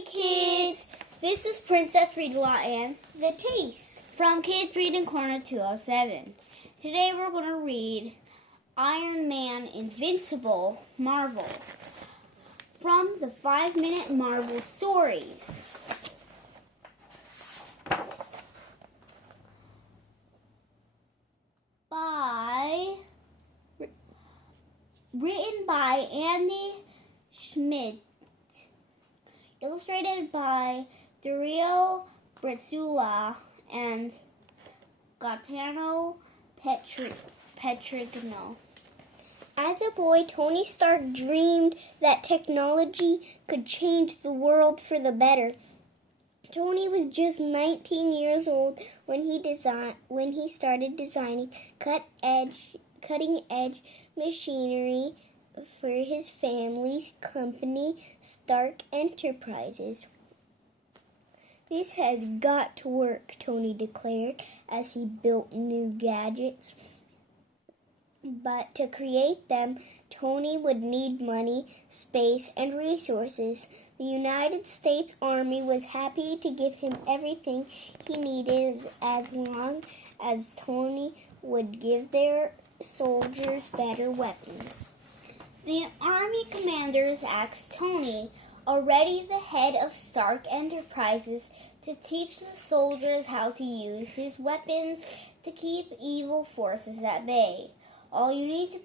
Hey kids, this is Princess Readwithme and The Taste from Kids Reading Corner 207. Today we're going to read Iron Man Invincible Marvel from the 5-Minute Marvel Stories. Written by Andy Schmidt. Illustrated by Dario, Brizuela, and Gaetano, Petrigno. As a boy, Tony Stark dreamed that technology could change the world for the better. Tony was just 19 years old when he started designing cutting-edge machinery for his family's company, Stark Enterprises. This has got to work, Tony declared as he built new gadgets. But to create them, Tony would need money, space, and resources. The United States Army was happy to give him everything he needed as long as Tony would give their soldiers better weapons. The Army commanders asked Tony, already the head of Stark Enterprises, to teach the soldiers how to use his weapons to keep evil forces at bay. All you need to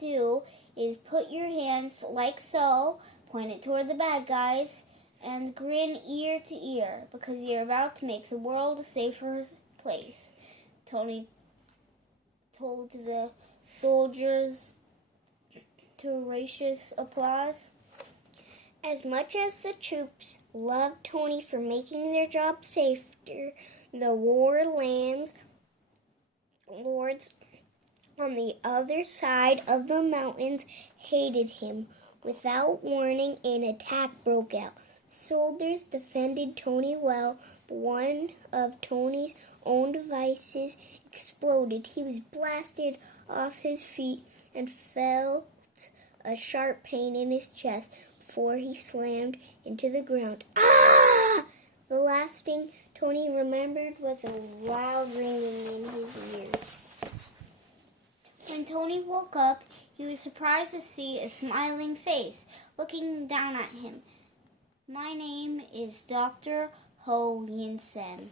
do is put your hands like so, point it toward the bad guys, and grin ear to ear, because you're about to make the world a safer place. Tony told the soldiers to raucous applause. As much as the troops loved Tony for making their job safer, the lords on the other side of the mountains hated him. Without warning, an attack broke out. Soldiers defended Tony well, but one of Tony's own devices exploded. He was blasted off his feet and felt a sharp pain in his chest before he slammed into the ground. Ah! The last thing Tony remembered was a loud ringing in his ears. When Tony woke up, he was surprised to see a smiling face looking down at him. "My name is Dr. Ho Yin-sen,"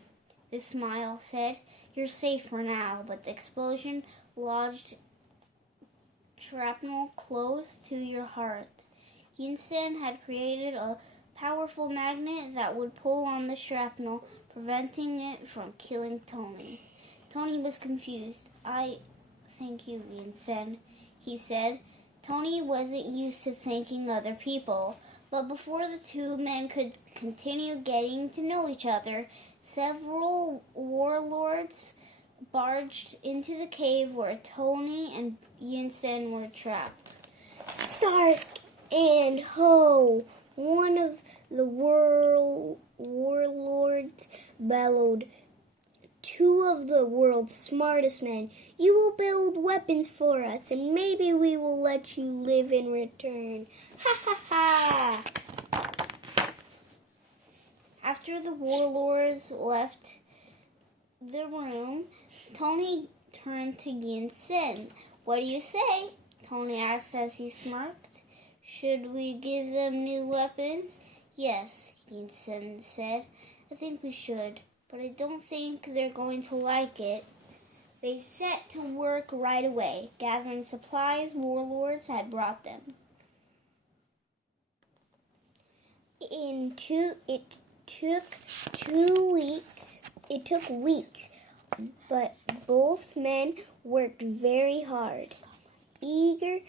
the smile said. "You're safe for now," but the explosion lodged shrapnel close to your heart. Yin-sen had created a powerful magnet that would pull on the shrapnel, preventing it from killing Tony. Tony was confused. "Thank you, Yin-sen," he said. Tony wasn't used to thanking other people, but before the two men could continue getting to know each other, several warlords barged into the cave where Tony and Yin-sen were trapped. "Stark and Ho!" one of the warlords bellowed. "Two of the world's smartest men. You will build weapons for us, and maybe we will let you live in return. Ha ha ha!" After the warlords left the room, Tony turned to Yin-sen. "What do you say?" Tony asked as he smirked. "Should we give them new weapons?" "Yes," Yin-sen said. "I think we should, but I don't think they're going to like it." They set to work right away, gathering supplies warlords had brought them. It took weeks, but both men worked very hard. Eager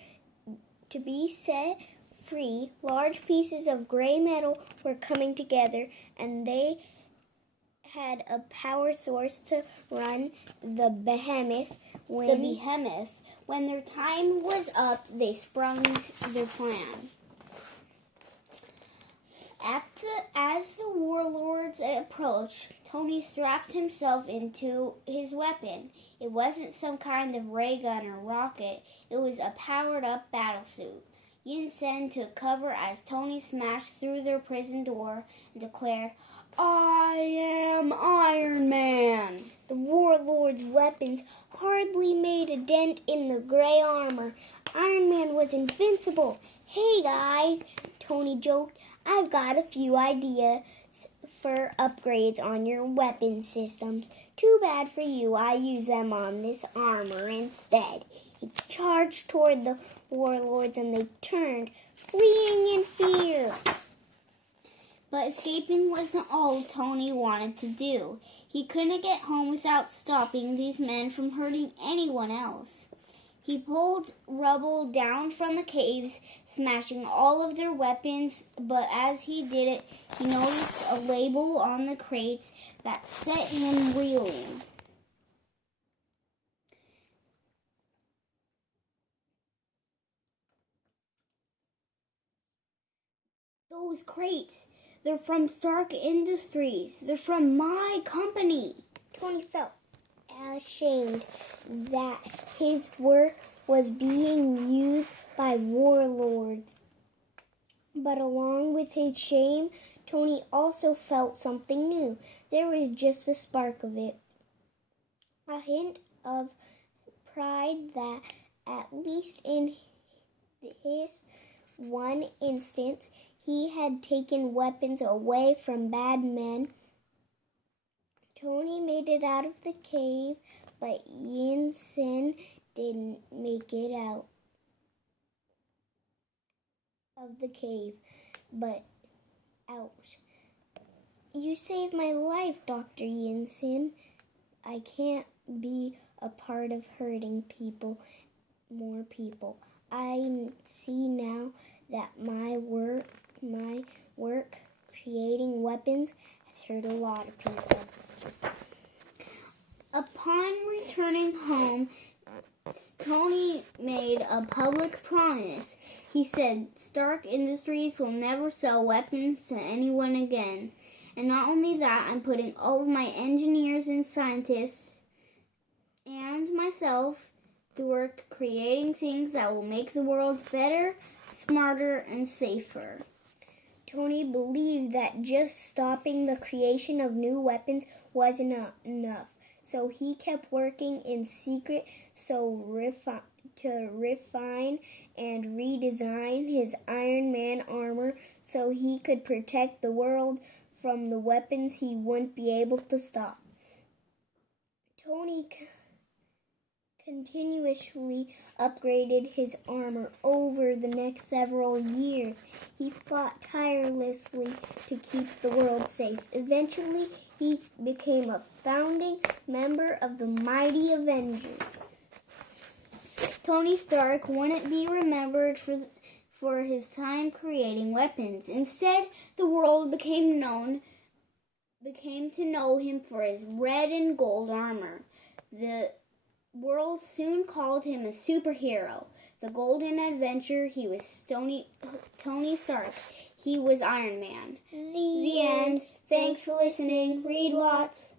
to be set free, large pieces of gray metal were coming together, and they had a power source to run the behemoth. When their time was up, they sprung their plan. As the warlords approached, Tony strapped himself into his weapon. It wasn't some kind of ray gun or rocket. It was a powered-up battlesuit. Yinsen took cover as Tony smashed through their prison door and declared, "I am Iron Man." The warlord's weapons hardly made a dent in the gray armor. Iron Man was invincible. "Hey guys," Tony joked, "I've got a few ideas for upgrades on your weapon systems. Too bad for you, I use them on this armor instead." He charged toward the warlords and they turned, fleeing in fear. But escaping wasn't all Tony wanted to do. He couldn't get home without stopping these men from hurting anyone else. He pulled rubble down from the caves, smashing all of their weapons, but as he did it, he noticed a label on the crates that set him reeling. "Those crates, they're from Stark Industries. They're from my company." Tony felt ashamed that his work was being used by warlords. But along with his shame, Tony also felt something new. There was just a spark of it. A hint of pride that, at least in his one instance, he had taken weapons away from bad men. Tony made it out of the cave, but Yinsen didn't make it out of the cave. "You saved my life, Dr. Yinsen. I can't be a part of hurting more people. I see now that my work creating weapons has hurt a lot of people." Upon returning home, Tony made a public promise. He said, "Stark Industries will never sell weapons to anyone again. And not only that, I'm putting all of my engineers and scientists and myself to work creating things that will make the world better, smarter, and safer." Tony Believed that just stopping the creation of new weapons wasn't enough. So he kept working in secret to refine and redesign his Iron Man armor so he could protect the world from the weapons he wouldn't be able to stop. Tony continuously upgraded his armor over the next several years. He fought tirelessly to keep the world safe. Eventually, he became a founding member of the mighty Avengers. Tony Stark wouldn't be remembered for his time creating weapons. Instead, the world became to know him for his red and gold armor. The world soon called him a superhero. The Golden Adventure, he was Tony Stark. He was Iron Man. The end. Thanks for listening. Read lots.